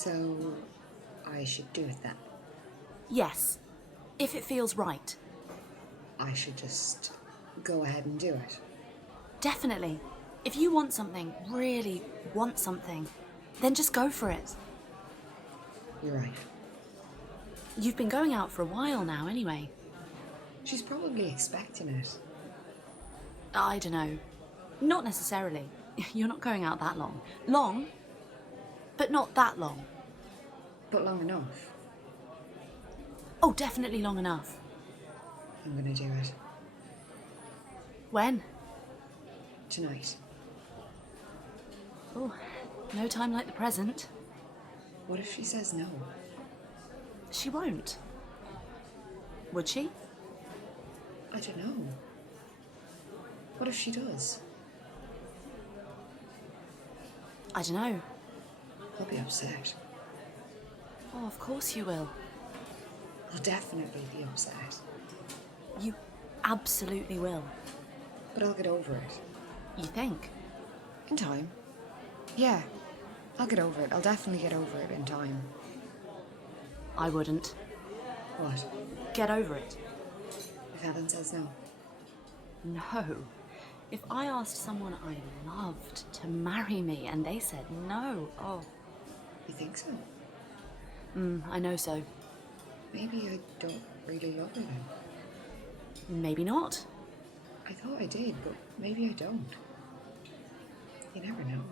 So, I should do it then. Yes, if it feels right. I should just go ahead and do it. Definitely. If you want something, really want something, then just go for it. You're right. You've been going out for a while now anyway. She's probably expecting it. I don't know. Not necessarily. You're not going out that long. Long, but not that long. But long enough. Oh, definitely long enough. I'm gonna do it. When? Tonight. Oh, no time like the present. What if she says no? She won't. Would she? I don't know. What if she does? I don't know. I'll be upset. Oh, of course you will. I'll definitely be upset. You absolutely will. But I'll get over it. You think? In time. Yeah. I'll get over it. I'll definitely get over it in time. I wouldn't. What? Get over it. If Helen says no? No. If I asked someone I loved to marry me and they said no, oh. You think so? I know so. Maybe I don't really love her then. Maybe not. I thought I did, but maybe I don't. You never know.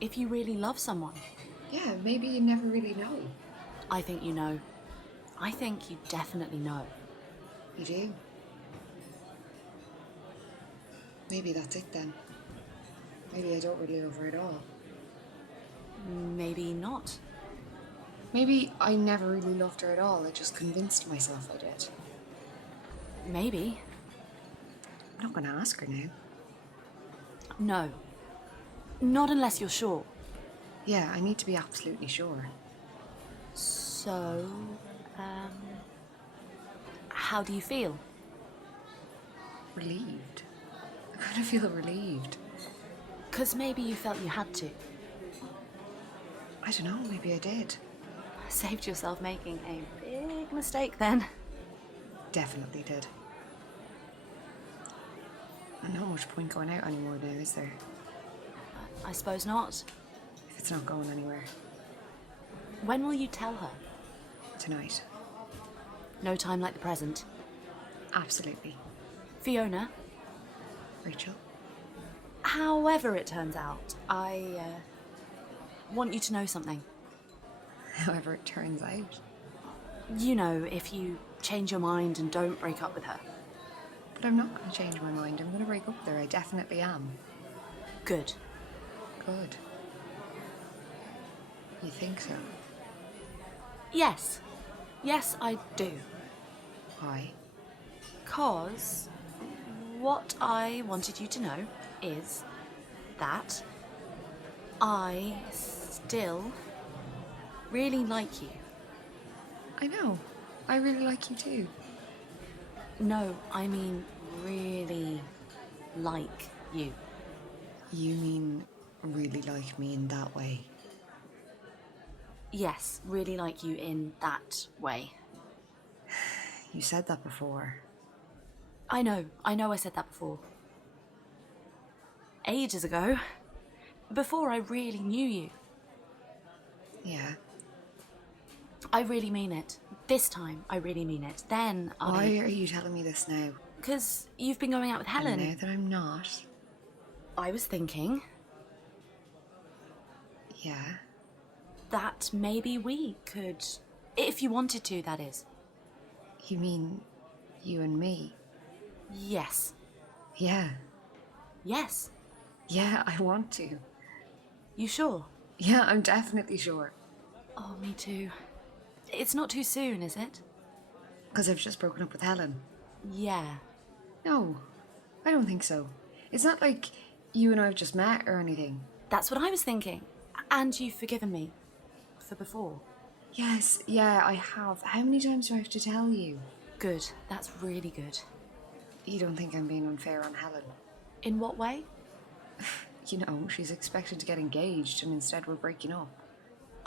If you really love someone, Yeah, maybe you never really know. I think you know. I think you definitely know. You do. Maybe that's it then. Maybe I don't really love her at all. Maybe not. Maybe I never really loved her at all. I just convinced myself I did. Maybe. I'm not going to ask her now. No. Not unless you're sure. Yeah, I need to be absolutely sure. So, how do you feel? Relieved. I kind of feel relieved. 'Cause maybe you felt you had to. I don't know, maybe I did. Saved yourself making a big mistake then. Definitely did. Not much point going out anymore now, is there? I suppose not. If it's not going anywhere. When will you tell her? Tonight. No time like the present. Absolutely. Fiona, Rachel? however it turns out, I want you to know something. However it turns out. You know, if you change your mind and don't break up with her. But I'm not going to change my mind. I'm going to break up with her. I definitely am. Good. Good. You think so? Yes. Yes, I do. Why? 'Cause what I wanted you to know is that I still really like you. I know. I really like you too. No, I mean really like you. You mean really like me in that way? Yes, really like you in that way. You said that before. I know I said that before. Ages ago. Before I really knew you. Yeah. I really mean it. This time, I really mean it. Then Why are you telling me this now? Because you've been going out with And Helen. now that I'm not. I was thinking Yeah. that maybe we could, if you wanted to, that is. You mean you and me? Yes. Yeah. Yes. Yeah, I want to. You sure? Yeah, I'm definitely sure. Oh, me too. It's not too soon, is it? Because I've just broken up with Helen. Yeah. No, I don't think so. It's not like you and I have just met or anything. That's what I was thinking. And you've forgiven me for before. Yes, yeah, I have. How many times do I have to tell you? Good. That's really good. You don't think I'm being unfair on Helen? In what way? You know, she's expected to get engaged and instead we're breaking up.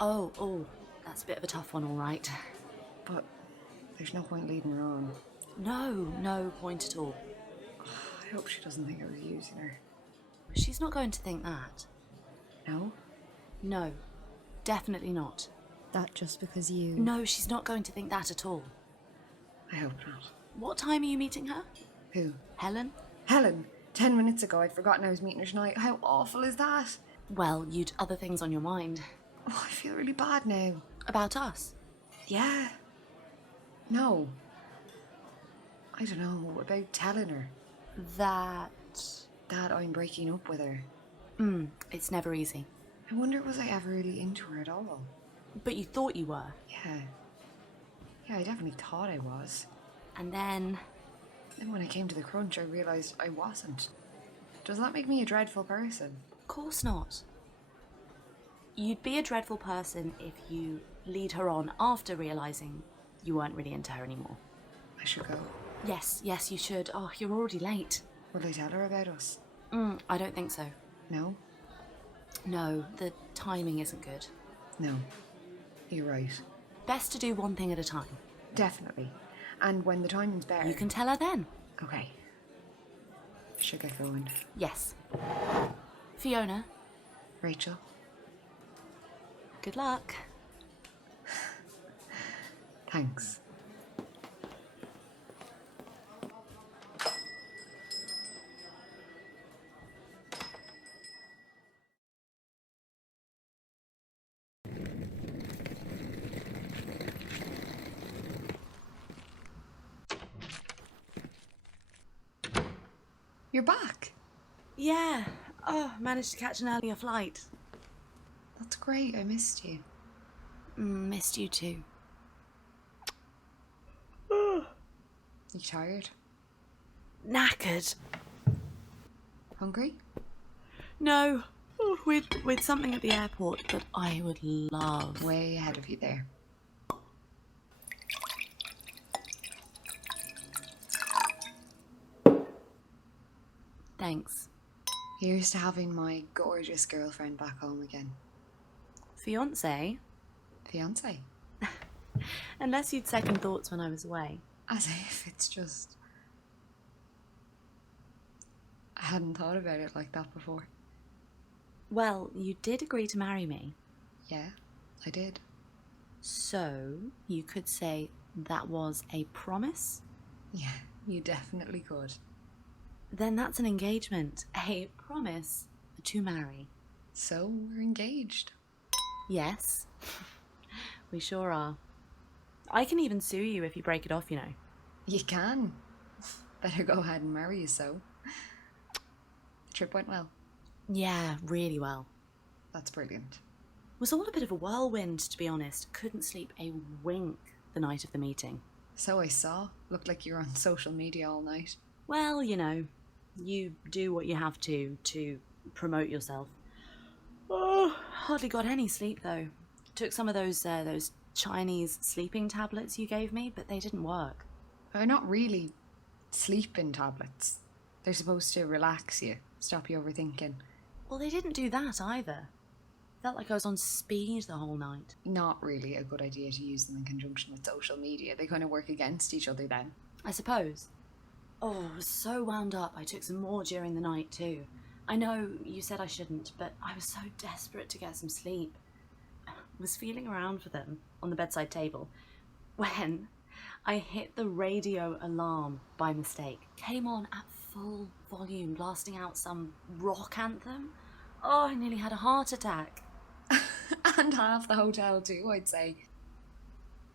Oh, that's a bit of a tough one, all right. But there's no point leading her on. No point at all. I hope she doesn't think I was using her. She's not going to think that. No? No, definitely not. That just because you... No, she's not going to think that at all. I hope not. What time are you meeting her? Who? Helen? Helen! 10 minutes ago I'd forgotten I was meeting her tonight. How awful is that? Well, you'd other things on your mind. Oh, I feel really bad now. About us? Yeah. No. I don't know, about telling her That... that I'm breaking up with her. It's never easy. I wonder, was I ever really into her at all? But you thought you were. Yeah. Yeah, I definitely thought I was. And then... Then when I came to the crunch, I realised I wasn't. Does that make me a dreadful person? Of course not. You'd be a dreadful person if you lead her on after realising you weren't really into her anymore. I should go. Yes, you should. Oh, you're already late. Will I tell her about us? I don't think so. No? No, the timing isn't good. No. You're right. Best to do one thing at a time. Definitely. And when the timing's better... You can tell her then. Okay. Should get going. Yes. Fiona, Rachel? good luck. Thanks. You're back. Yeah. Oh, managed to catch an earlier flight. That's great. I missed you. Missed you too. You tired? Knackered. Hungry? No. Oh, with something at the airport that I would love. Way ahead of you there. Thanks. Here's to having my gorgeous girlfriend back home again. Fiance? Fiance. Unless you'd second thoughts when I was away. As if it's just... I hadn't thought about it like that before. Well, you did agree to marry me. Yeah, I did. So, you could say that was a promise? Yeah, you definitely could. Then that's an engagement. A promise to marry. So, we're engaged. Yes. We sure are. I can even sue you if you break it off, you know. You can. Better go ahead and marry you, so. The trip went well. Yeah, really well. That's brilliant. Was all a bit of a whirlwind, to be honest. Couldn't sleep a wink the night of the meeting. So I saw. Looked like you were on social media all night. Well, you know, you do what you have to promote yourself. Oh, hardly got any sleep though. Took some of those Chinese sleeping tablets you gave me, but they didn't work. They're not really sleeping tablets. They're supposed to relax you, stop you overthinking. Well, they didn't do that either. Felt like I was on speed the whole night. Not really a good idea to use them in conjunction with social media. They kind of work against each other then. I suppose. Oh, I was so wound up. I took some more during the night too. I know you said I shouldn't, but I was so desperate to get some sleep. I was feeling around for them on the bedside table when I hit the radio alarm by mistake. Came on at full volume, blasting out some rock anthem. Oh, I nearly had a heart attack. And half the hotel too, I'd say.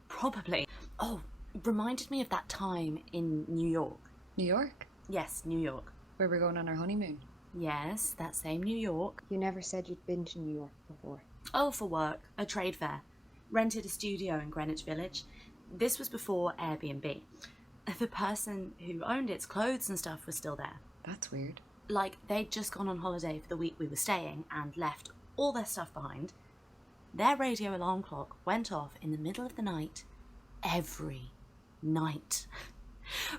Probably. Oh, reminded me of that time in New York. New York? Yes, New York. Where we're going on our honeymoon. Yes, that same New York. You never said you'd been to New York before. Oh, for work. A trade fair. Rented a studio in Greenwich Village. This was before Airbnb. The person who owned its clothes and stuff was still there. That's weird. Like, they'd just gone on holiday for the week we were staying and left all their stuff behind. Their radio alarm clock went off in the middle of the night. Every night.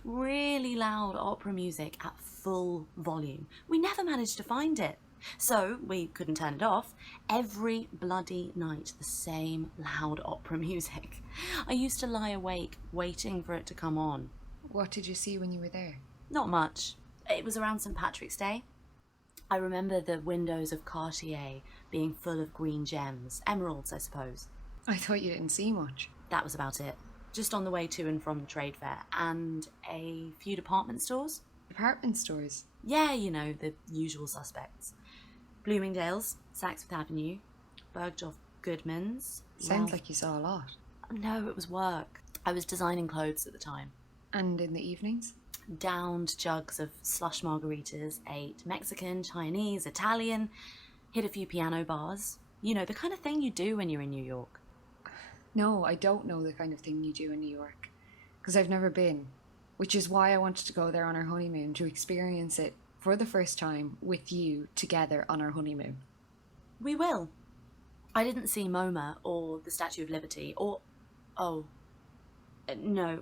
Really loud opera music at full volume. We never managed to find it. So we couldn't turn it off. Every bloody night, the same loud opera music. I used to lie awake waiting for it to come on. What did you see when you were there? Not much. It was around St. Patrick's Day. I remember the windows of Cartier being full of green gems. Emeralds, I suppose. I thought you didn't see much. That was about it. Just on the way to and from the trade fair. And a few department stores. Department stores? Yeah, you know, the usual suspects. Bloomingdale's, Saxford Avenue, Bergdorf Goodman's. Sounds like you saw a lot. No, it was work. I was designing clothes at the time. And in the evenings? Downed jugs of slush margaritas, ate Mexican, Chinese, Italian, hit a few piano bars. You know, the kind of thing you do when you're in New York. No, I don't know the kind of thing you do in New York. Because I've never been. Which is why I wanted to go there on our honeymoon, to experience it for the first time with you together on our honeymoon. We will. I didn't see MoMA or the Statue of Liberty or... Oh. No.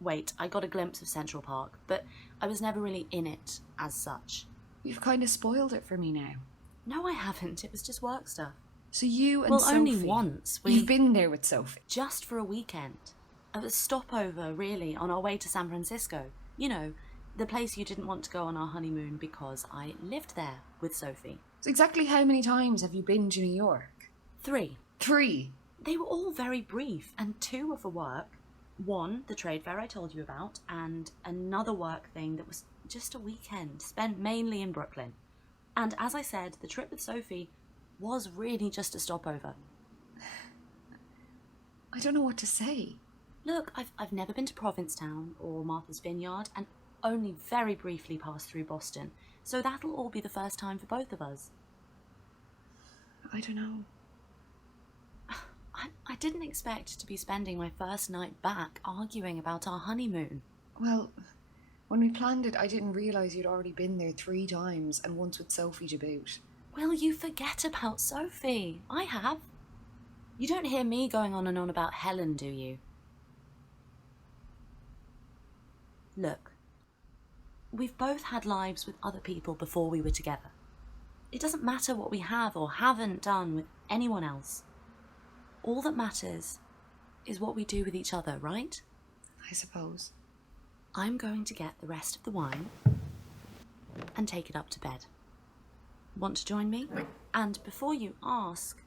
Wait, I got a glimpse of Central Park, but I was never really in it as such. You've kind of spoiled it for me now. No, I haven't. It was just work stuff. So you and well, Sophie... only once. You've been there with Sophie? Just for a weekend. A stopover, really, on our way to San Francisco. You know, the place you didn't want to go on our honeymoon because I lived there with Sophie. So exactly how many times have you been to New York? 3. 3? They were all very brief, and 2 were for work. 1, the trade fair I told you about, and another work thing that was just a weekend, spent mainly in Brooklyn. And as I said, the trip with Sophie was really just a stopover. I don't know what to say. Look, I've never been to Provincetown or Martha's Vineyard, and only very briefly passed through Boston, so that'll all be the first time for both of us. I don't know. I didn't expect to be spending my first night back arguing about our honeymoon. Well, when we planned it, I didn't realise you'd already been there 3 times, and once with Sophie to boot. Will you forget about Sophie? I have. You don't hear me going on and on about Helen, do you? Look, we've both had lives with other people before we were together. It doesn't matter what we have or haven't done with anyone else. All that matters is what we do with each other, right? I suppose. I'm going to get the rest of the wine and take it up to bed. Want to join me? And before you ask,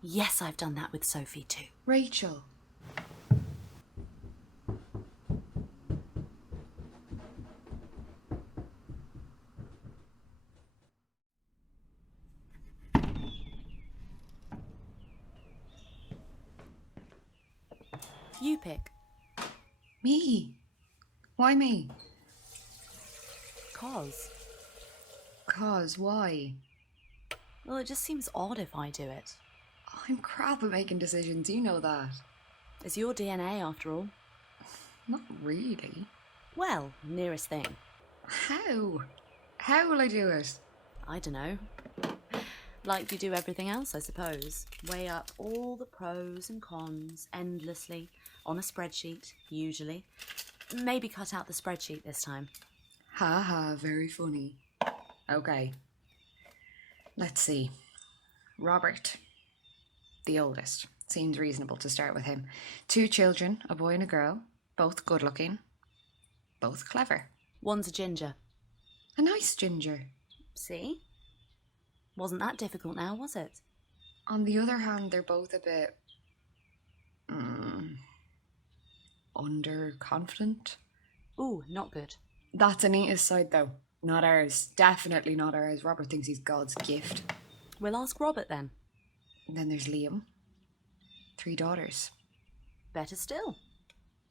yes, I've done that with Sophie too. Rachel. You pick. Me? Why me? 'Cause. 'Cause why? Well, it just seems odd if I do it. I'm crap at making decisions, you know that. It's your DNA after all. Not really. Well, nearest thing. How? How will I do it? I dunno. Like you do everything else, I suppose. Weigh up all the pros and cons endlessly on a spreadsheet, usually. Maybe cut out the spreadsheet this time. Ha ha, very funny. Okay. Let's see. Robert, the oldest. Seems reasonable to start with him. 2 children, a boy and a girl. Both good looking. Both clever. One's a ginger. A nice ginger. See? Wasn't that difficult now, was it? On the other hand, they're both a bit... underconfident. Ooh, not good. That's Anita's side, though. Not ours. Definitely not ours. Robert thinks he's God's gift. We'll ask Robert then. And then there's Liam. 3 daughters. Better still.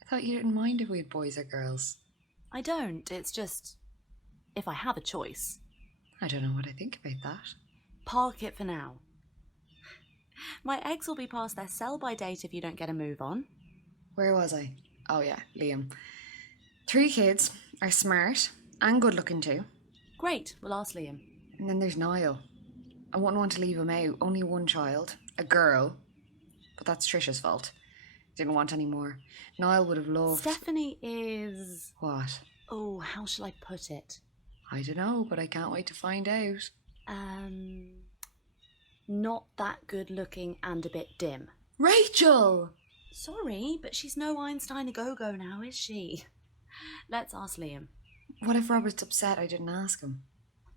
I thought you didn't mind if we had boys or girls. I don't. It's just... if I have a choice. I don't know what I think about that. Park it for now. My eggs will be past their sell-by date if you don't get a move on. Where was I? Oh yeah, Liam. 3 kids, are smart and good looking too. Great, we'll ask Liam. And then there's Niall. I wouldn't want to leave him out. Only 1 child, a girl. But that's Trisha's fault. Didn't want any more. Niall would have loved... Stephanie is... What? Oh, how shall I put it? I don't know, but I can't wait to find out. Not that good looking and a bit dim. Rachel! Sorry, but she's no Einstein a go-go now, is she? Let's ask Liam. What if Robert's upset I didn't ask him?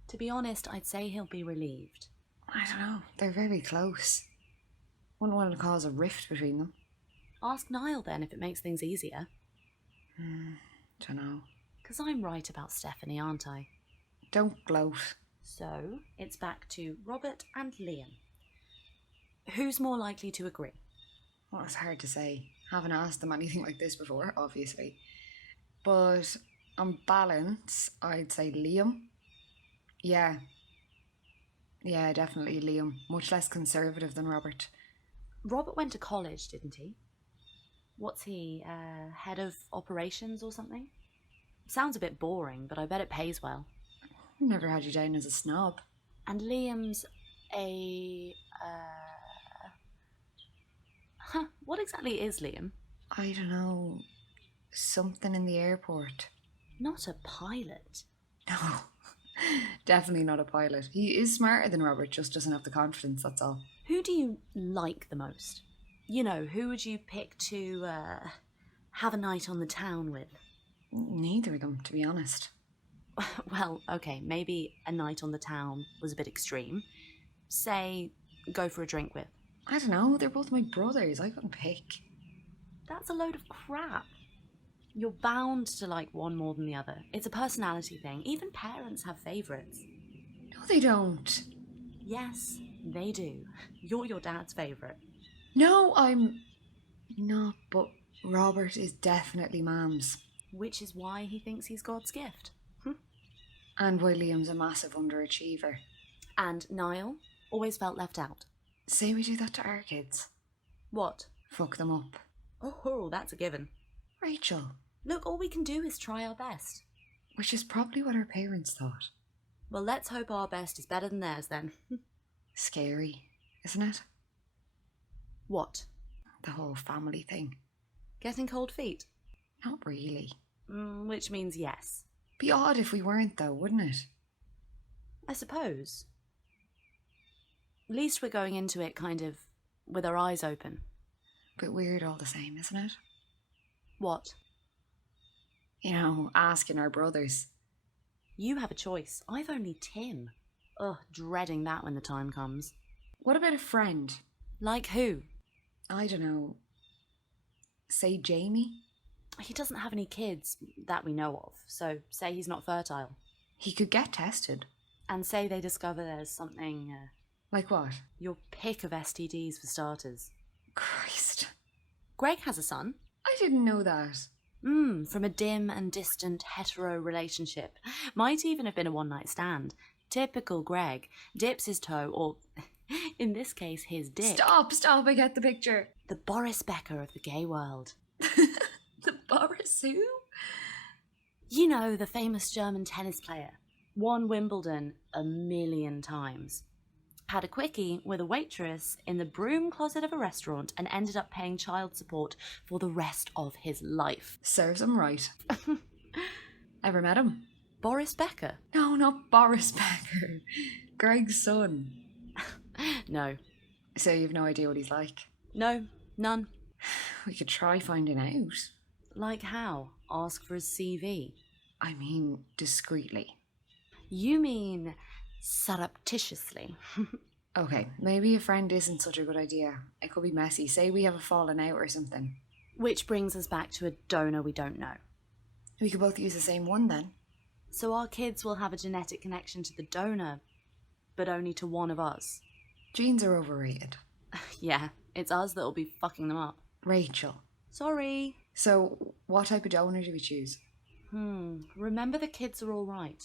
To be honest, I'd say he'll be relieved. I don't know. They're very close. Wouldn't want to cause a rift between them. Ask Niall then if it makes things easier. Don't know. Because I'm right about Stephanie, aren't I? Don't gloat. So, it's back to Robert and Liam. Who's more likely to agree? Well, it's hard to say. Haven't asked them anything like this before, obviously. But on balance, I'd say Liam. Yeah. Yeah, definitely Liam. Much less conservative than Robert. Robert went to college, didn't he? What's he, head of operations or something? Sounds a bit boring, but I bet it pays well. Never had you down as a snob. And Liam's a, what exactly is Liam? I don't know. Something in the airport. Not a pilot. No. Definitely not a pilot. He is smarter than Robert, just doesn't have the confidence, that's all. Who do you like the most? You know, who would you pick to, have a night on the town with? Neither of them, to be honest. Well, okay, maybe a night on the town was a bit extreme. Say, go for a drink with. I don't know, they're both my brothers. I couldn't pick. That's a load of crap. You're bound to like one more than the other. It's a personality thing. Even parents have favourites. No, they don't. Yes, they do. You're your dad's favourite. No, I'm not, but Robert is definitely Mam's. Which is why he thinks he's God's gift. And why Liam's a massive underachiever. And Niall always felt left out. Say we do that to our kids. What? Fuck them up. Oh, that's a given. Rachel. Look, all we can do is try our best. Which is probably what our parents thought. Well, let's hope our best is better than theirs then. Scary, isn't it? What? The whole family thing. Getting cold feet? Not really. Which means yes. Be odd if we weren't though, wouldn't it? I suppose. At least we're going into it kind of with our eyes open. Bit weird all the same, isn't it? What? You know, asking our brothers. You have a choice. I've only Tim. Ugh, dreading that when the time comes. What about a friend? Like who? I don't know. Say Jamie? He doesn't have any kids that we know of, so say he's not fertile. He could get tested. And say they discover there's something, Like what? your pick of STDs for starters. Christ. Greg has a son. I didn't know that. From a dim and distant hetero relationship. Might even have been a one-night stand. Typical Greg. Dips his toe, or in this case, his dick. Stop, I get the picture. The Boris Becker of the gay world. The Boris who? You know, the famous German tennis player. Won Wimbledon 1,000,000 times. Had a quickie with a waitress in the broom closet of a restaurant and ended up paying child support for the rest of his life. Serves him right. Ever met him? Boris Becker? No, not Boris Becker. Greg's son. No. So you've no idea what he's like? No, none. We could try finding out. Like how? Ask for his CV. I mean, discreetly. You mean surreptitiously? Okay, maybe a friend isn't such a good idea. It could be messy. Say we have a falling out or something. Which brings us back to a donor we don't know. We could both use the same one then. So our kids will have a genetic connection to the donor, but only to one of us. Genes are overrated. Yeah, it's us that'll be fucking them up. Rachel. Sorry. So, what type of donor do we choose? Remember the kids are all right.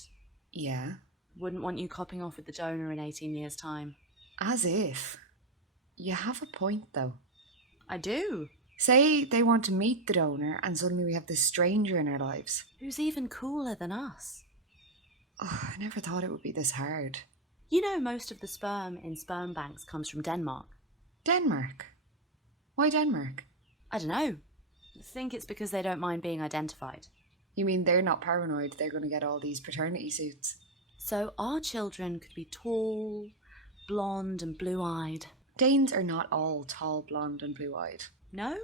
Yeah. Wouldn't want you copping off with the donor in 18 years' time. As if. You have a point, though. I do. Say they want to meet the donor and suddenly we have this stranger in our lives. Who's even cooler than us? Oh, I never thought it would be this hard. You know most of the sperm in sperm banks comes from Denmark. Denmark? Why Denmark? I don't know. I think it's because they don't mind being identified. You mean they're not paranoid they're going to get all these paternity suits? So our children could be tall, blonde and blue-eyed. Danes are not all tall, blonde and blue-eyed. No?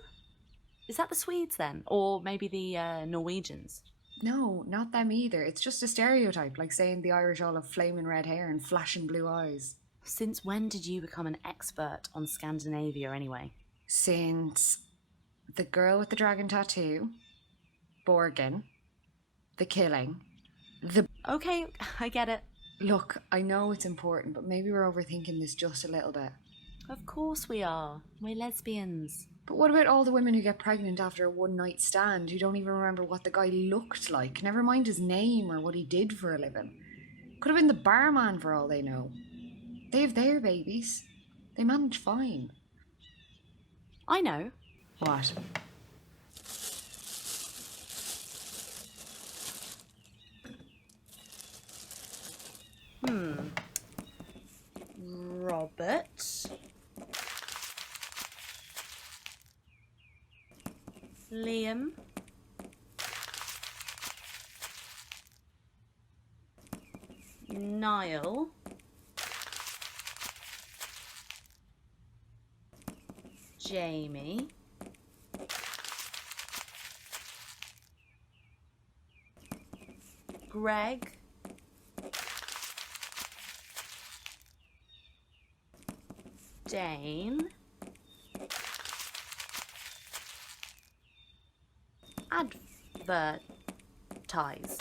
Is that the Swedes then? Or maybe the Norwegians? No, not them either. It's just a stereotype, like saying the Irish all have flaming red hair and flashing blue eyes. Since when did you become an expert on Scandinavia anyway? Since the girl with the dragon tattoo, Borgin, the killing, the... Okay, I get it. Look, I know it's important, but maybe we're overthinking this just a little bit. Of course we are. We're lesbians. But what about all the women who get pregnant after a one-night stand who don't even remember what the guy looked like? Never mind his name or what he did for a living. Could have been the barman for all they know. They have their babies. They manage fine. I know. What? Robert. Liam. Niall. Jamie. Greg. Dane. Advertise.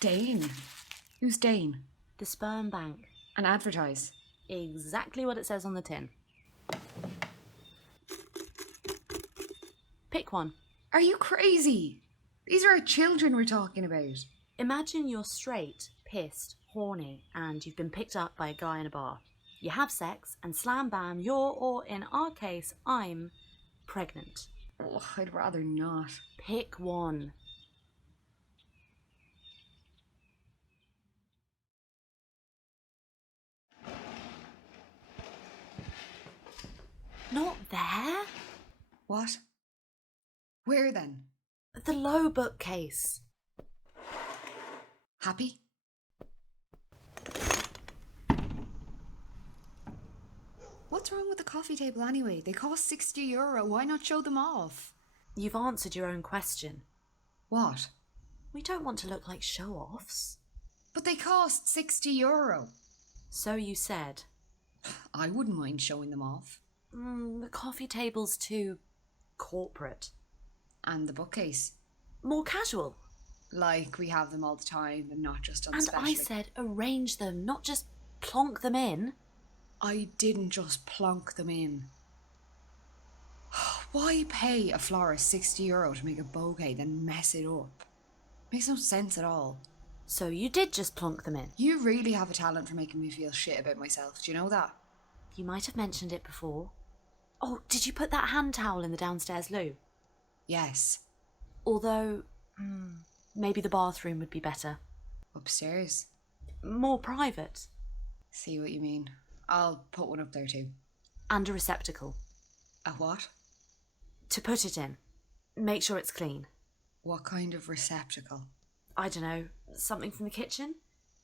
Dane? Who's Dane? The sperm bank. And advertise. Exactly what it says on the tin. Pick one. Are you crazy? These are our children we're talking about. Imagine you're straight, pissed, horny, and you've been picked up by a guy in a bar. You have sex, and slam bam, you're, or in our case, I'm, pregnant. Oh, I'd rather not. Pick one. Not there. What? Where then? The low bookcase. Happy? What's wrong with the coffee table anyway? They cost €60. Why not show them off? You've answered your own question. What? We don't want to look like show-offs. But they cost €60. So you said. I wouldn't mind showing them off. The coffee table's too corporate. And the bookcase. More casual. Like we have them all the time and not just on And special. I said arrange them, not just plonk them in. I didn't just plonk them in. Why pay a florist €60 to make a bouquet, then mess it up? Makes no sense at all. So you did just plonk them in. You really have a talent for making me feel shit about myself. Do you know that? You might have mentioned it before. Oh, did you put that hand towel in the downstairs loo? Yes. Although, maybe the bathroom would be better. Upstairs. More private. See what you mean. I'll put one up there too. And a receptacle. A what? To put it in. Make sure it's clean. What kind of receptacle? I don't know, something from the kitchen?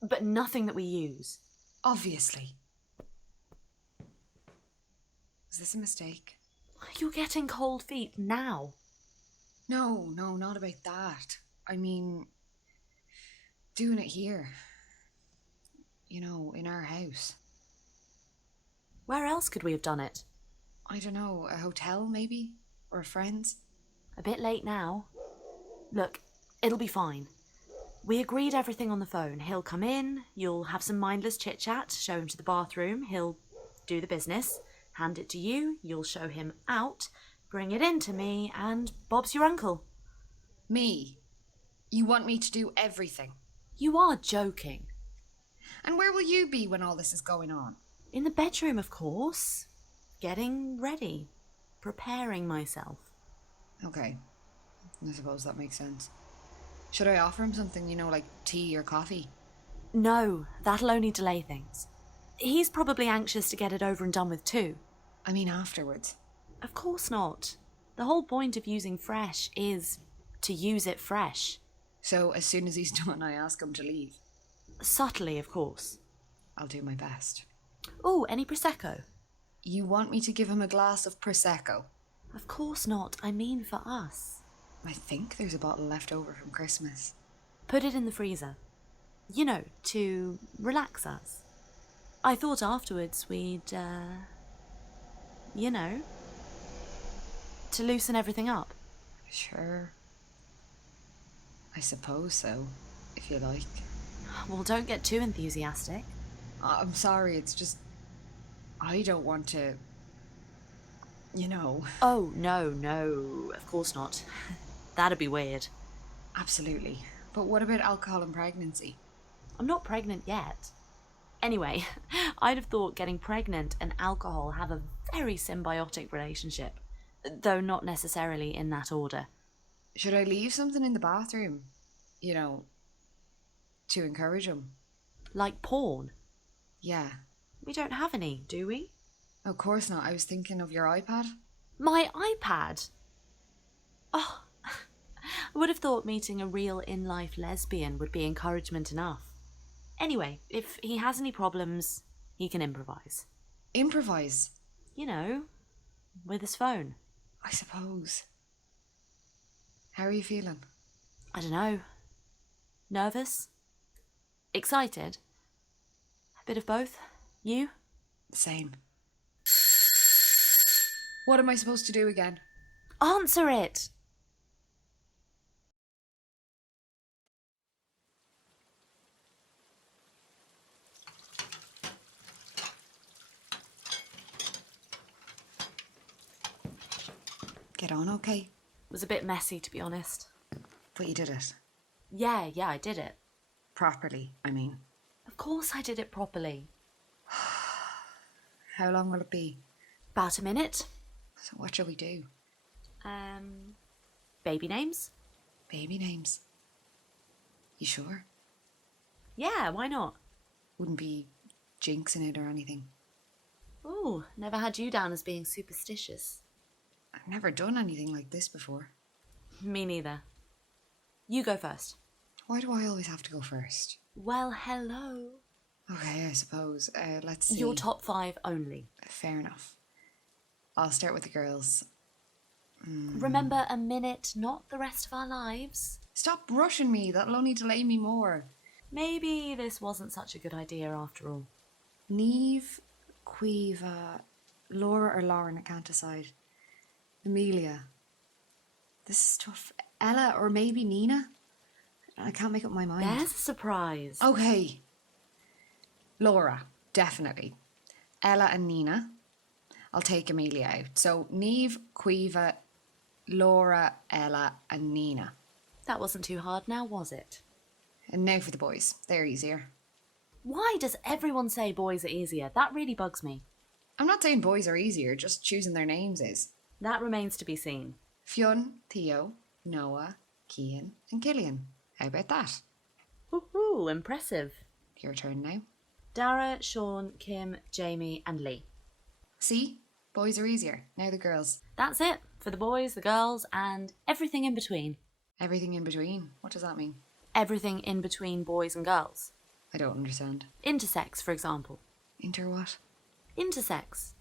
But nothing that we use. Obviously. Is this a mistake? You're getting cold feet now. No, not about that. I mean, doing it here. You know, in our house. Where else could we have done it? I don't know, a hotel maybe? Or a friend's? A bit late now. Look, it'll be fine. We agreed everything on the phone. He'll come in, you'll have some mindless chit-chat, show him to the bathroom, he'll do the business, hand it to you, you'll show him out, bring it in to me, and Bob's your uncle. Me? You want me to do everything? You are joking. And where will you be when all this is going on? In the bedroom, of course. Getting ready. Preparing myself. Okay. I suppose that makes sense. Should I offer him something, you know, like tea or coffee? No, that'll only delay things. He's probably anxious to get it over and done with too. I mean afterwards. Of course not. The whole point of using fresh is to use it fresh. So as soon as he's done, I ask him to leave. Subtly, of course. I'll do my best. Oh, any Prosecco? You want me to give him a glass of Prosecco? Of course not. I mean for us. I think there's a bottle left over from Christmas. Put it in the freezer. You know, to relax us. I thought afterwards we'd, you know, to loosen everything up. Sure. I suppose so, if you like. Well, don't get too enthusiastic. I'm sorry, it's just... I don't want to... You know... Oh, no, of course not. That'd be weird. Absolutely. But what about alcohol and pregnancy? I'm not pregnant yet. Anyway, I'd have thought getting pregnant and alcohol have a very symbiotic relationship, though not necessarily in that order. Should I leave something in the bathroom? You know, to encourage him? Like porn. Yeah. We don't have any, do we? Of course not. I was thinking of your iPad. My iPad? Oh, I would have thought meeting a real in-life lesbian would be encouragement enough. Anyway, if he has any problems, he can improvise. Improvise? You know, with his phone. I suppose. How are you feeling? I don't know. Nervous? Excited? A bit of both. You? Same. What am I supposed to do again? Answer it! Get on okay? It was a bit messy, to be honest. But you did it. Yeah, I did it. Properly, I mean. Of course I did it properly. How long will it be? About a minute. So what shall we do? Baby names? Baby names. You sure? Yeah, why not? Wouldn't be jinxing it or anything. Ooh, never had you down as being superstitious. I've never done anything like this before. Me neither. You go first. Why do I always have to go first? Well, hello. Okay, I suppose. Let's see. Your top 5 only. Fair enough. I'll start with the girls. Remember, a minute, not the rest of our lives. Stop rushing me. That'll only delay me more. Maybe this wasn't such a good idea after all. Neve, Quiva, Laura or Lauren, I can't decide. Amelia. This is tough. Ella or maybe Nina? I can't make up my mind. There's a surprise. Okay. Laura, definitely. Ella and Nina. I'll take Amelia out. So Neve, Quiva, Laura, Ella and Nina. That wasn't too hard now, was it? And now for the boys. They're easier. Why does everyone say boys are easier? That really bugs me. I'm not saying boys are easier, just choosing their names is. That remains to be seen. Fionn, Theo, Noah, Cian and Killian. How about that? Woohoo, impressive. Your turn now. Dara, Sean, Kim, Jamie and Lee. See? Boys are easier. Now the girls. That's it for the boys, the girls and everything in between. Everything in between. What does that mean? Everything in between boys and girls. I don't understand. Intersex, for example. Inter what? Intersex.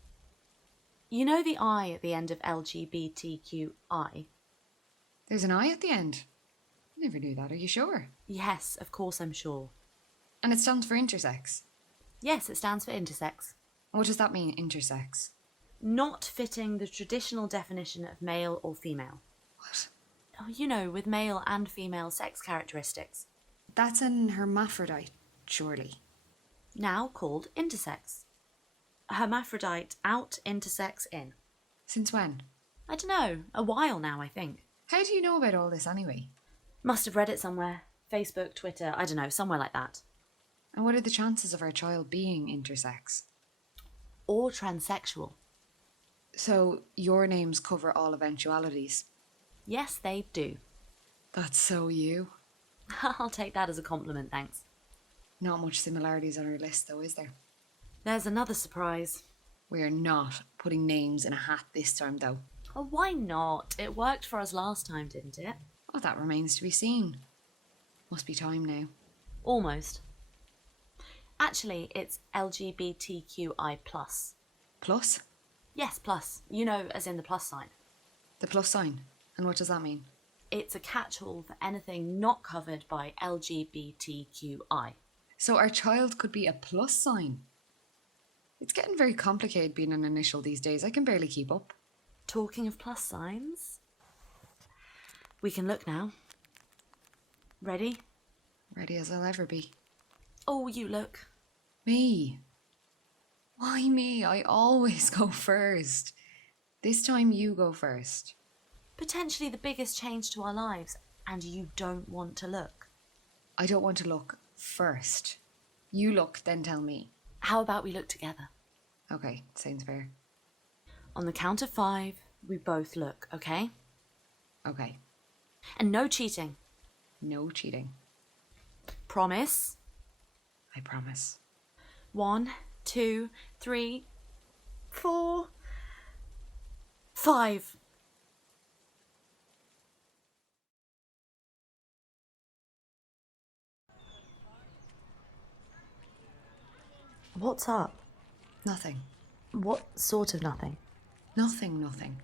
You know the I at the end of LGBTQI? There's an I at the end. I never knew that. Are you sure? Yes, of course I'm sure. And it stands for intersex. Yes, it stands for intersex. What does that mean, intersex? Not fitting the traditional definition of male or female. What? Oh, you know, with male and female sex characteristics. That's an hermaphrodite, surely. Now called intersex. Hermaphrodite out, intersex in. Since when? I don't know, a while now, I think. How do you know about all this anyway? Must have read it somewhere. Facebook, Twitter, I don't know, somewhere like that. And what are the chances of our child being intersex? Or transsexual. So your names cover all eventualities. Yes, they do. That's so you. I'll take that as a compliment, thanks. Not much similarities on our list though, is there? There's another surprise. We are not putting names in a hat this time though. Oh, why not? It worked for us last time, didn't it? Well, that remains to be seen. Must be time now. Almost. Actually, it's LGBTQI+. Plus? Yes, plus. You know, as in the plus sign. The plus sign. And what does that mean? It's a catch-all for anything not covered by LGBTQI. So our child could be a plus sign. It's getting very complicated being an initial these days. I can barely keep up. Talking of plus signs, we can look now. Ready? Ready as I'll ever be. Oh, you look. Me? Why me? I always go first. This time you go first. Potentially the biggest change to our lives, and you don't want to look. I don't want to look first. You look, then tell me. How about we look together? Okay, sounds fair. On the count of 5, we both look, okay? Okay. And no cheating. No cheating. Promise? I promise. 1, 2, 3, 4, 5. What's up? Nothing. What sort of nothing? Nothing.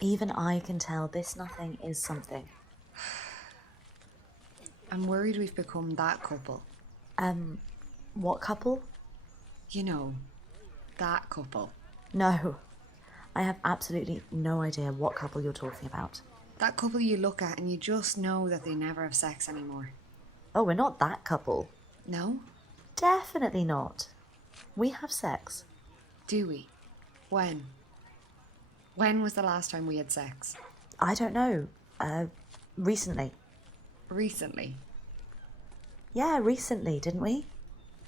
Even I can tell this nothing is something. I'm worried we've become that couple. What couple? You know, that couple. No. I have absolutely no idea what couple you're talking about. That couple you look at and you just know that they never have sex anymore. Oh, we're not that couple. No? Definitely not. We have sex. Do we? When? When was the last time we had sex? I don't know. Recently. Recently. Yeah, recently, didn't we?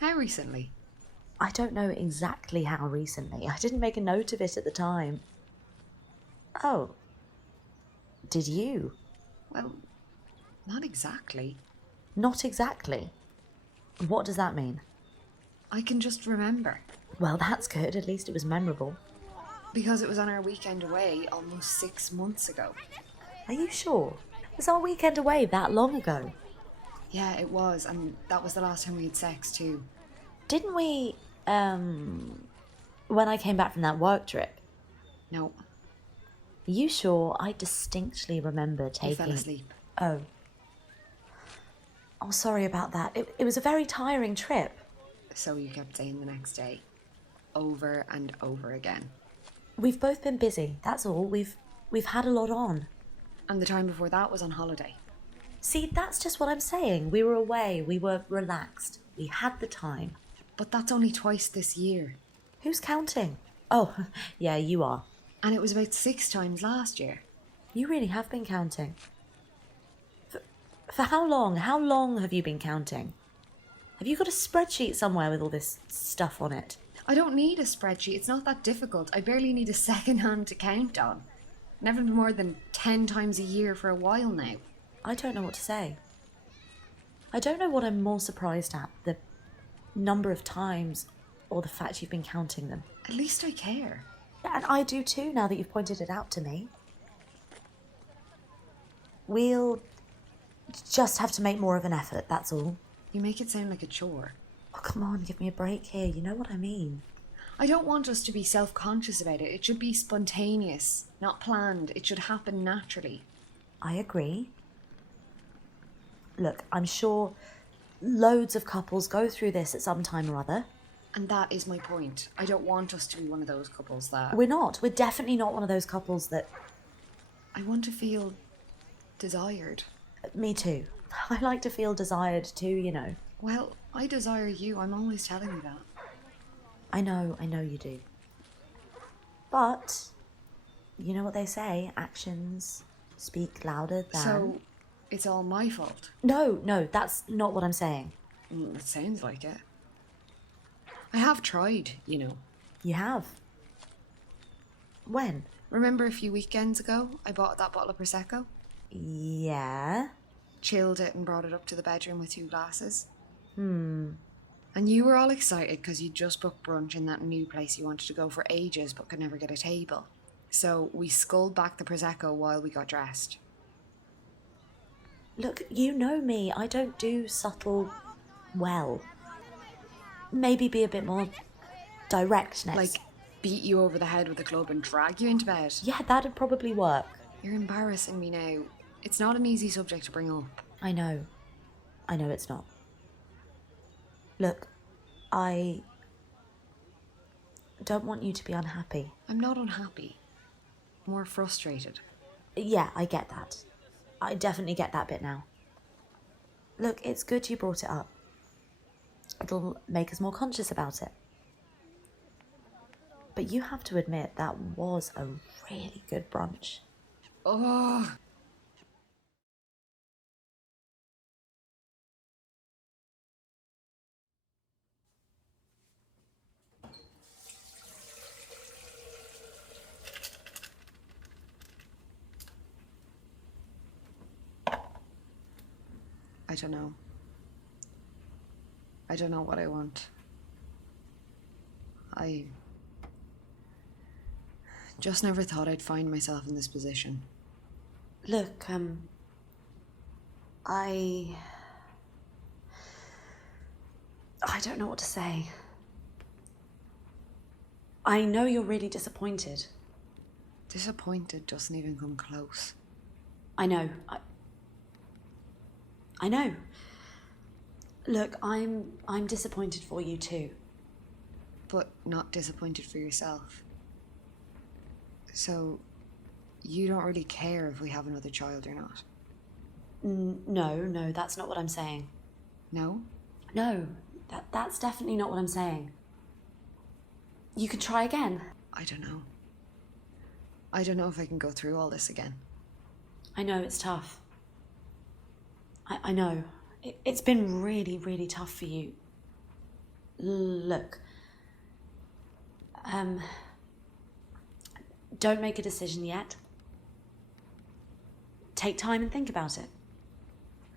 How recently? I don't know exactly how recently. I didn't make a note of it at the time. Oh. Did you? Well, not exactly. Not exactly. What does that mean? I can just remember. Well, that's good. At least it was memorable. Because it was on our weekend away almost 6 months ago. Are you sure? Was our weekend away that long ago? Yeah, it was, and that was the last time we had sex too. Didn't we, when I came back from that work trip? No, Are you sure? I distinctly remember taking... you fell asleep. Oh. Oh, sorry about that. It was a very tiring trip. So you kept saying the next day. Over and over again. We've both been busy, that's all. We've had a lot on. And the time before that was on holiday. See, that's just what I'm saying. We were away, we were relaxed, we had the time. But that's only twice this year. Who's counting? Oh, yeah, you are. And it was about 6 times last year. You really have been counting. For how long? How long have you been counting? Have you got a spreadsheet somewhere with all this stuff on it? I don't need a spreadsheet, it's not that difficult. I barely need a second hand to count on. Never been more than 10 times a year for a while now. I don't know what to say. I don't know what I'm more surprised at, the number of times or the fact you've been counting them. At least I care. And I do too, now that you've pointed it out to me. We'll just have to make more of an effort, that's all. You make it sound like a chore. Oh, come on, give me a break here. You know what I mean. I don't want us to be self-conscious about it. It should be spontaneous, not planned. It should happen naturally. I agree. Look, I'm sure loads of couples go through this at some time or other. And that is my point. I don't want us to be one of those couples that... We're not. We're definitely not one of those couples that... I want to feel desired. Me too. I like to feel desired too, you know. Well, I desire you. I'm always telling you that. I know you do. But, you know what they say, actions speak louder than... So, it's all my fault? No, that's not what I'm saying. It sounds like it. I have tried, you know. You have? When? Remember a few weekends ago, I bought that bottle of Prosecco? Yeah? Chilled it and brought it up to the bedroom with 2 glasses. Hmm. And you were all excited because you'd just booked brunch in that new place you wanted to go for ages but could never get a table. So we sculled back the Prosecco while we got dressed. Look, you know me. I don't do subtle well. maybe be a bit more direct next. Like, beat you over the head with a club and drag you into bed? Yeah, that'd probably work. You're embarrassing me now. It's not an easy subject to bring up. I know it's not. Look, I don't want you to be unhappy. I'm not unhappy. More frustrated. Yeah, I get that. I definitely get that bit now. Look, it's good you brought it up. It'll make us more conscious about it. But you have to admit that was a really good brunch. Oh. I don't know. I don't know what I want. I just never thought I'd find myself in this position. Look, I don't know what to say. I know you're really disappointed. Disappointed doesn't even come close. I know. I know. Look, I'm disappointed for you too. But not disappointed for yourself. So, you don't really care if we have another child or not? No, that's not what I'm saying. No? No, that's definitely not what I'm saying. You can try again. I don't know. I don't know if I can go through all this again. I know it's tough. I know. It's been really, really tough for you. Look. Don't make a decision yet. Take time and think about it.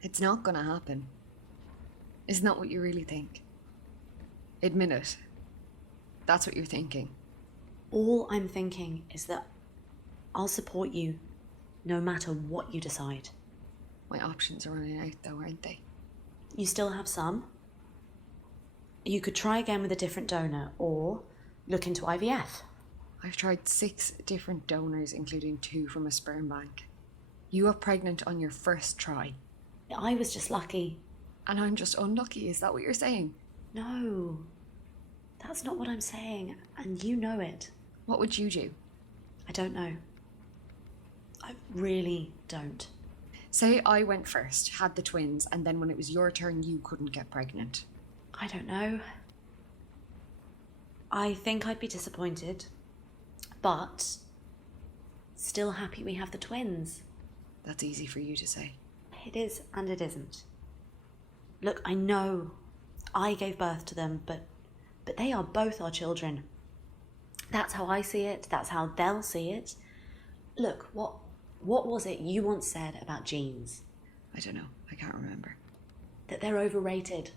It's not gonna happen. Isn't that what you really think? Admit it. That's what you're thinking. All I'm thinking is that I'll support you no matter what you decide. My options are running out though, aren't they? You still have some. You could try again with a different donor or look into IVF. I've tried 6 different donors, including 2 from a sperm bank. You got pregnant on your first try. I was just lucky. And I'm just unlucky, is that what you're saying? No, that's not what I'm saying, and you know it. What would you do? I don't know. I really don't. Say I went first, had the twins, and then when it was your turn, you couldn't get pregnant. I don't know. I think I'd be disappointed, but still happy we have the twins. That's easy for you to say. It is and it isn't. Look, I know I gave birth to them, but they are both our children. That's how I see it. That's how they'll see it. Look, what was it you once said about genes? I don't know. I can't remember. That they're overrated.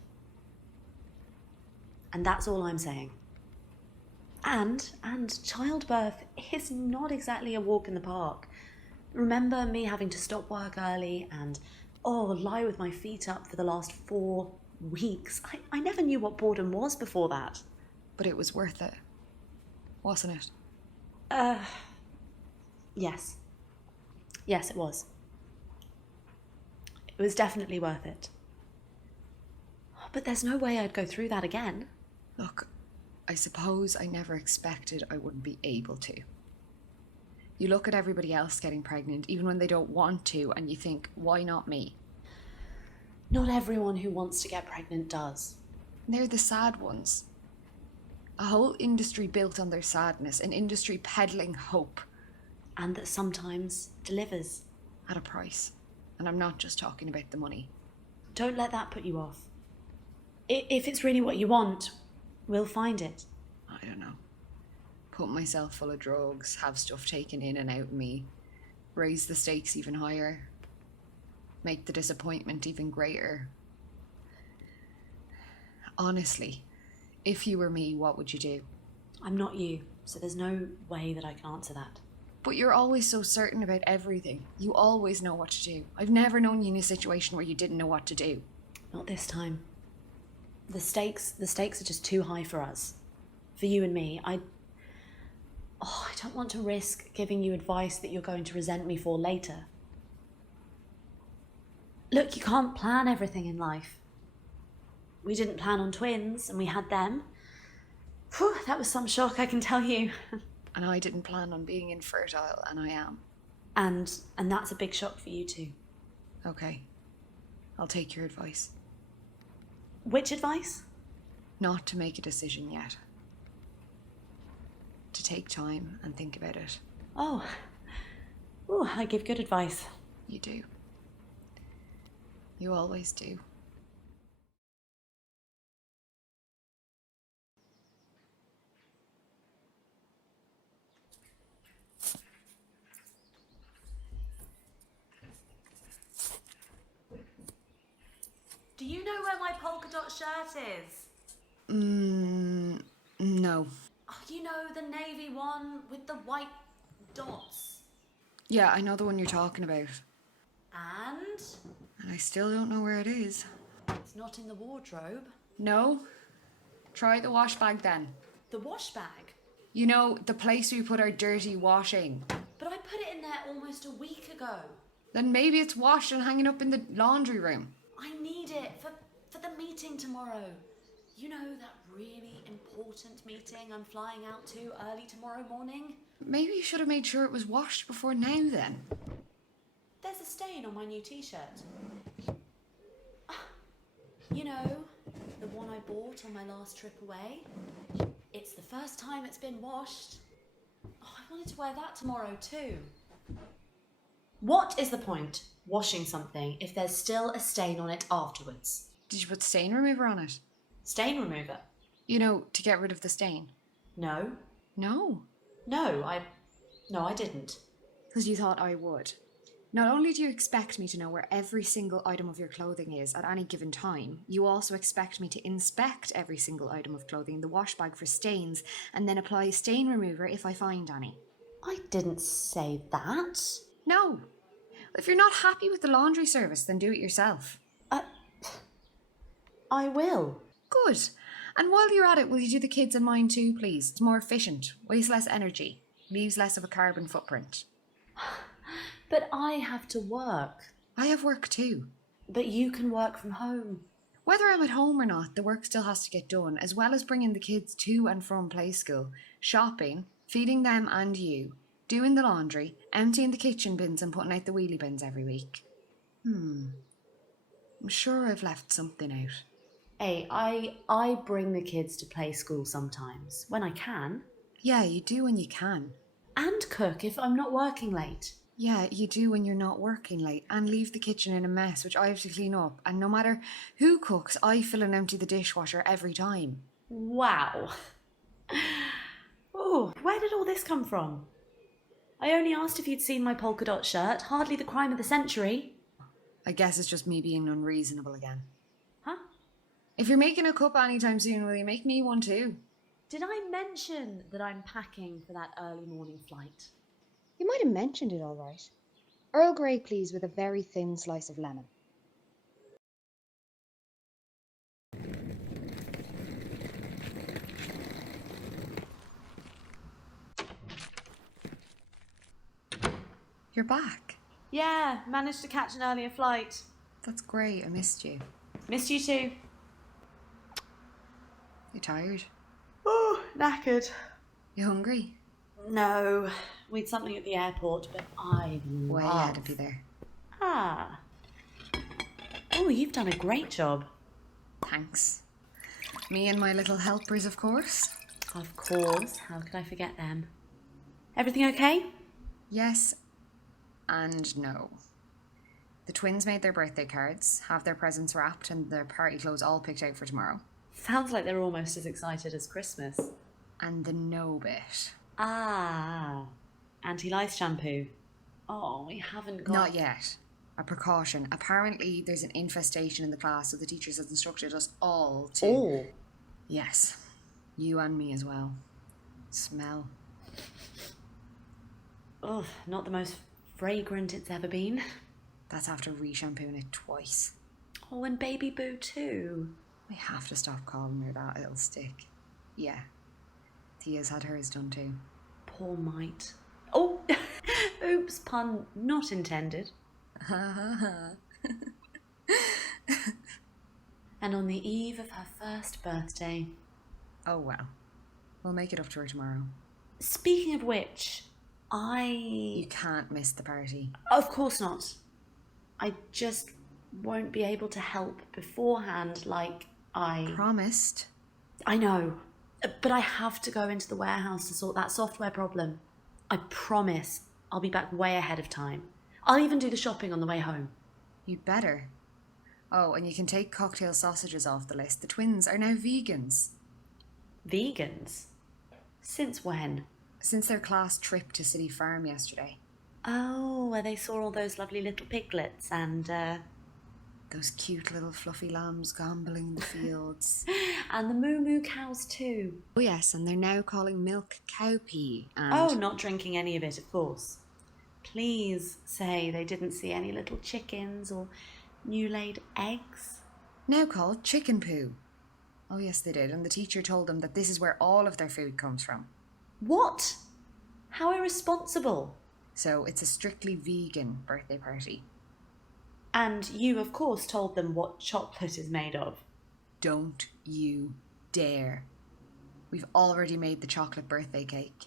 And that's all I'm saying. And childbirth is not exactly a walk in the park. Remember me having to stop work early and, lie with my feet up for the last 4 weeks. I never knew what boredom was before that. But it was worth it, wasn't it? Yes. Yes, it was. It was definitely worth it. But there's no way I'd go through that again. Look, I suppose I never expected I wouldn't be able to. You look at everybody else getting pregnant, even when they don't want to, and you think, why not me? Not everyone who wants to get pregnant does. They're the sad ones. A whole industry built on their sadness, an industry peddling hope. And that sometimes delivers. At a price. And I'm not just talking about the money. Don't let that put you off. If it's really what you want, we'll find it. I don't know. Put myself full of drugs, have stuff taken in and out of me, raise the stakes even higher, make the disappointment even greater. Honestly, if you were me, what would you do? I'm not you, so there's no way that I can answer that. But you're always so certain about everything. You always know what to do. I've never known you in a situation where you didn't know what to do. Not this time. The stakes are just too high for us. For you and me. I don't want to risk giving you advice that you're going to resent me for later. Look, you can't plan everything in life. We didn't plan on twins, and we had them. Whew, that was some shock, I can tell you. And I didn't plan on being infertile, and I am. And that's a big shock for you too. Okay. I'll take your advice. Which advice? Not to make a decision yet. To take time and think about it. Oh. Ooh, I give good advice. You do. You always do. Do you know where my polka dot shirt is? No. Oh, you know, the navy one with the white dots. Yeah, I know the one you're talking about. And? And I still don't know where it is. It's not in the wardrobe. No? Try the wash bag then. The wash bag? You know, the place we put our dirty washing. But I put it in there almost a week ago. Then maybe it's washed and hanging up in the laundry room. I need it for the meeting tomorrow. You know, that really important meeting I'm flying out to early tomorrow morning? Maybe you should have made sure it was washed before now then. There's a stain on my new t-shirt. You know, the one I bought on my last trip away. It's the first time it's been washed. Oh, I wanted to wear that tomorrow too. What is the point washing something if there's still a stain on it afterwards? Did you put stain remover on it? Stain remover? You know, to get rid of the stain. No. No. No, I didn't. Because you thought I would. Not only do you expect me to know where every single item of your clothing is at any given time, you also expect me to inspect every single item of clothing in the wash bag for stains and then apply stain remover if I find any. I didn't say that. No. If you're not happy with the laundry service, then do it yourself. I will. Good. And while you're at it, will you do the kids and mine too, please? It's more efficient, wastes less energy, leaves less of a carbon footprint. But I have to work. I have work too. But you can work from home. Whether I'm at home or not, the work still has to get done, as well as bringing the kids to and from play school, shopping, feeding them and you, doing the laundry, emptying the kitchen bins and putting out the wheelie bins every week. I'm sure I've left something out. Hey, I bring the kids to play school sometimes, when I can. Yeah, you do when you can. And cook if I'm not working late. Yeah, you do when you're not working late, and leave the kitchen in a mess, which I have to clean up. And no matter who cooks, I fill and empty the dishwasher every time. Wow. Oh, where did all this come from? I only asked if you'd seen my polka dot shirt, hardly the crime of the century. I guess it's just me being unreasonable again. Huh? If you're making a cup anytime soon, will you make me one too? Did I mention that I'm packing for that early morning flight? You might have mentioned it all right. Earl Grey, please, with a very thin slice of lemon. You're back. Yeah, managed to catch an earlier flight. That's great, I missed you. Missed you too. You tired? Oh, knackered. You hungry? No, we'd something at the airport, but Way ahead of you there. Ah. Oh, you've done a great job. Thanks. Me and my little helpers, of course. Of course, how could I forget them? Everything okay? Yes and no. The twins made their birthday cards, have their presents wrapped and their party clothes all picked out for tomorrow. Sounds like they're almost as excited as Christmas. And the no bit. Ah, anti-lice shampoo. Oh, we haven't got... Not yet. A precaution. Apparently there's an infestation in the class, so the teachers has instructed us all to... All? Yes. You and me as well. Smell. Oh, not the most fragrant it's ever been. That's after re-shampooing it twice. Oh, and Baby Boo too. We have to stop calling her that, it'll stick. Yeah, Tia's had hers done too. Poor mite. Oh, oops, pun not intended. And on the eve of her first birthday. Oh well, we'll make it up to her tomorrow. Speaking of which, You can't miss the party. Of course not. I just won't be able to help beforehand like Promised. I know, but I have to go into the warehouse to sort that software problem. I promise I'll be back way ahead of time. I'll even do the shopping on the way home. You'd better. Oh, and you can take cocktail sausages off the list. The twins are now vegans. Vegans? Since when? Since their class trip to City Farm yesterday. Oh, where they saw all those lovely little piglets and, Those cute little fluffy lambs gambling in the fields. and the moo-moo cows too. Oh yes, and they're now calling milk cowpea and... Oh, not drinking any of it, of course. Please say they didn't see any little chickens or new-laid eggs. Now called chicken poo. Oh yes, they did, and the teacher told them that this is where all of their food comes from. What? How irresponsible. So it's a strictly vegan birthday party. And you, of course, told them what chocolate is made of. Don't you dare. We've already made the chocolate birthday cake.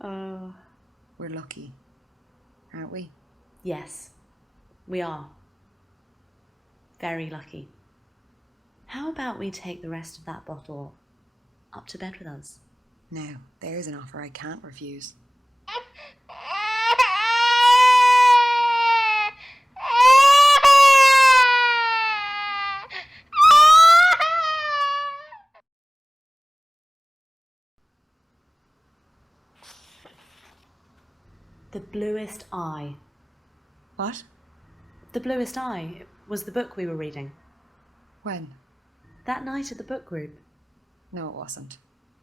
Oh. We're lucky, aren't we? Yes, we are. Very lucky. How about we take the rest of that bottle up to bed with us? Now, there's an offer I can't refuse. The Bluest Eye. What? The Bluest Eye was the book we were reading. When? That night at the book group. No, it wasn't.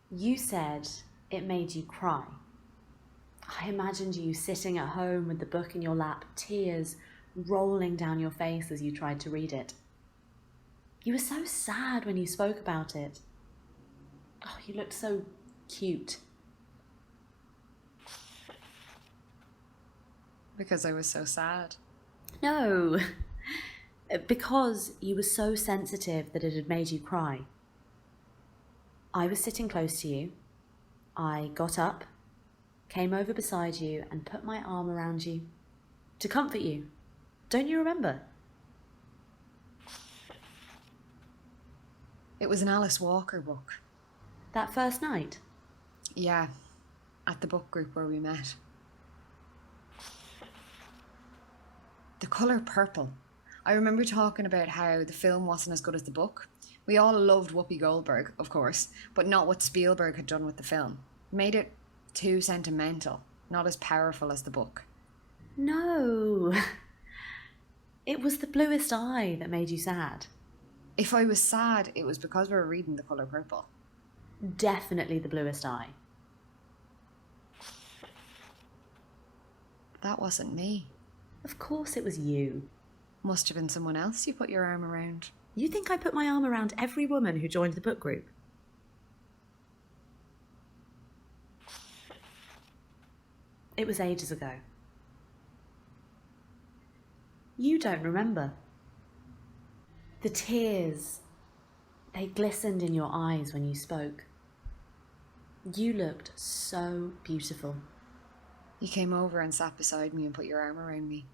You said it made you cry. I imagined you sitting at home with the book in your lap, tears rolling down your face as you tried to read it. You were so sad when you spoke about it. Oh, you looked so cute. Because I was so sad. No, because you were so sensitive that it had made you cry. I was sitting close to you. I got up, came over beside you and put my arm around you to comfort you. Don't you remember? It was an Alice Walker book. That first night? Yeah, at the book group where we met. The colour purple. I remember talking about how the film wasn't as good as the book. We all loved Whoopi Goldberg, of course, but not what Spielberg had done with the film. Made it too sentimental, not as powerful as the book. No. It was The Bluest Eye that made you sad. If I was sad, it was because we were reading The Colour Purple. Definitely The Bluest Eye. That wasn't me. Of course it was you. Must have been someone else you put your arm around. You think I put my arm around every woman who joined the book group? It was ages ago. You don't remember. The tears, they glistened in your eyes when you spoke. You looked so beautiful. You came over and sat beside me and put your arm around me.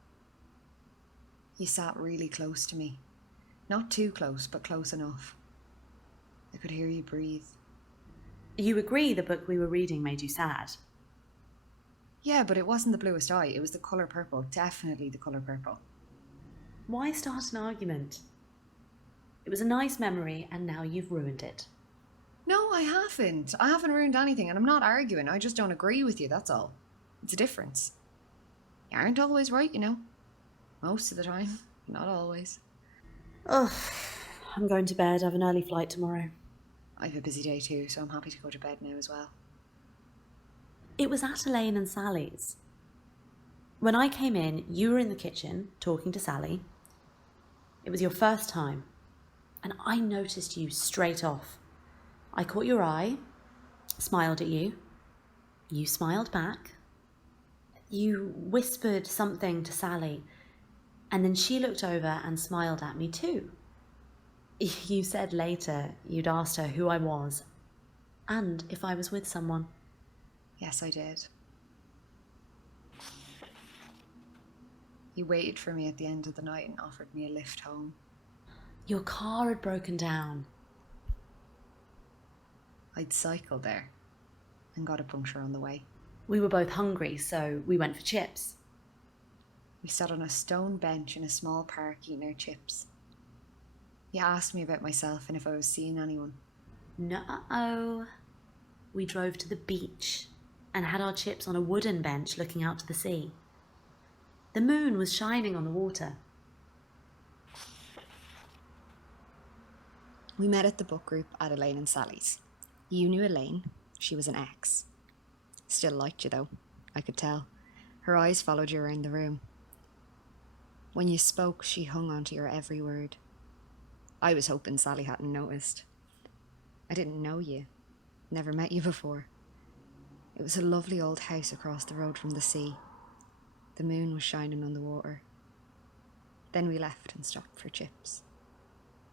You sat really close to me. Not too close, but close enough. I could hear you breathe. You agree the book we were reading made you sad? Yeah, but it wasn't The Bluest Eye. It was The Colour Purple. Definitely The Colour Purple. Why start an argument? It was a nice memory and now you've ruined it. No, I haven't. I haven't ruined anything and I'm not arguing. I just don't agree with you, that's all. It's a difference. You aren't always right, you know. Most of the time. Not always. Ugh, I'm going to bed. I have an early flight tomorrow. I have a busy day too, so I'm happy to go to bed now as well. It was at Elaine and Sally's. When I came in, you were in the kitchen talking to Sally. It was your first time, and I noticed you straight off. I caught your eye, smiled at you. You smiled back. You whispered something to Sally, and then she looked over and smiled at me too. You said later you'd asked her who I was and if I was with someone. Yes, I did. You waited for me at the end of the night and offered me a lift home. Your car had broken down. I'd cycled there and got a puncture on the way. We were both hungry, so we went for chips. We sat on a stone bench in a small park eating our chips. You asked me about myself and if I was seeing anyone. No. We drove to the beach and had our chips on a wooden bench looking out to the sea. The moon was shining on the water. We met at the book group at Elaine and Sally's. You knew Elaine. She was an ex. Still liked you though, I could tell. Her eyes followed you around the room. When you spoke, she hung on to your every word. I was hoping Sally hadn't noticed. I didn't know you. Never met you before. It was a lovely old house across the road from the sea. The moon was shining on the water. Then we left and stopped for chips.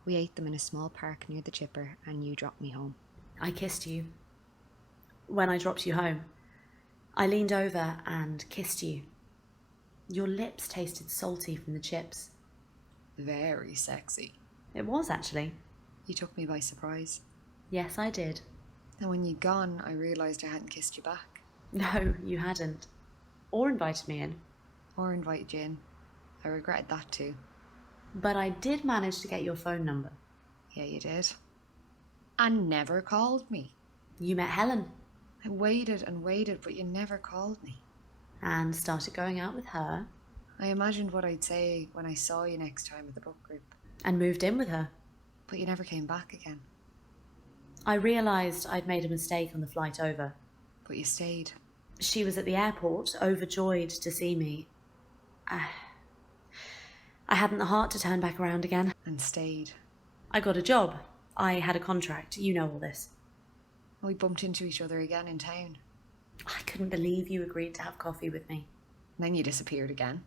We ate them in a small park near the chipper and you dropped me home. I kissed you. When I dropped you home, I leaned over and kissed you. Your lips tasted salty from the chips. Very sexy. It was, actually. You took me by surprise. Yes, I did. And when you'd gone, I realised I hadn't kissed you back. No, you hadn't. Or invited me in. Or invited you in. I regretted that too. But I did manage to get your phone number. Yeah, you did. And never called me. You met Helen. I waited and waited, but you never called me. And started going out with her. I imagined what I'd say when I saw you next time at the book group. And moved in with her. But you never came back again. I realised I'd made a mistake on the flight over. But you stayed. She was at the airport, overjoyed to see me. I hadn't the heart to turn back around again. And stayed. I got a job. I had a contract. You know all this. We bumped into each other again in town. I couldn't believe you agreed to have coffee with me. And then you disappeared again.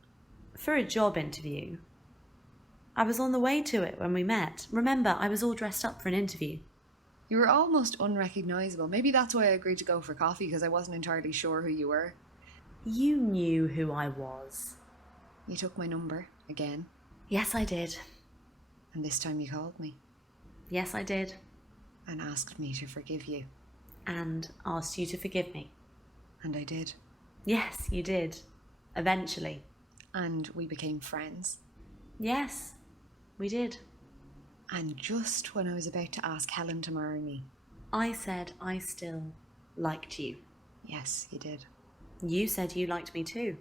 For a job interview. I was on the way to it when we met. Remember, I was all dressed up for an interview. You were almost unrecognisable. Maybe that's why I agreed to go for coffee, because I wasn't entirely sure who you were. You knew who I was. You took my number again. Yes, I did. And this time you called me. Yes, I did. And asked me to forgive you. And asked you to forgive me. And I did. Yes, you did. Eventually. And we became friends. Yes, we did. And just when I was about to ask Helen to marry me. I said I still liked you. Yes, you did. You said you liked me too.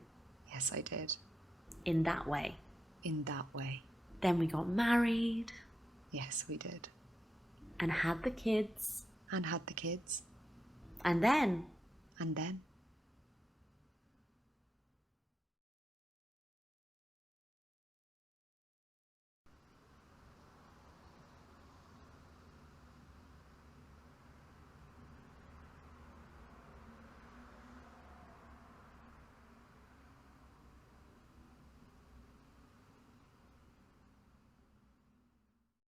Yes, I did. In that way. In that way. Then we got married. Yes, we did. And had the kids. And had the kids. And then. And then.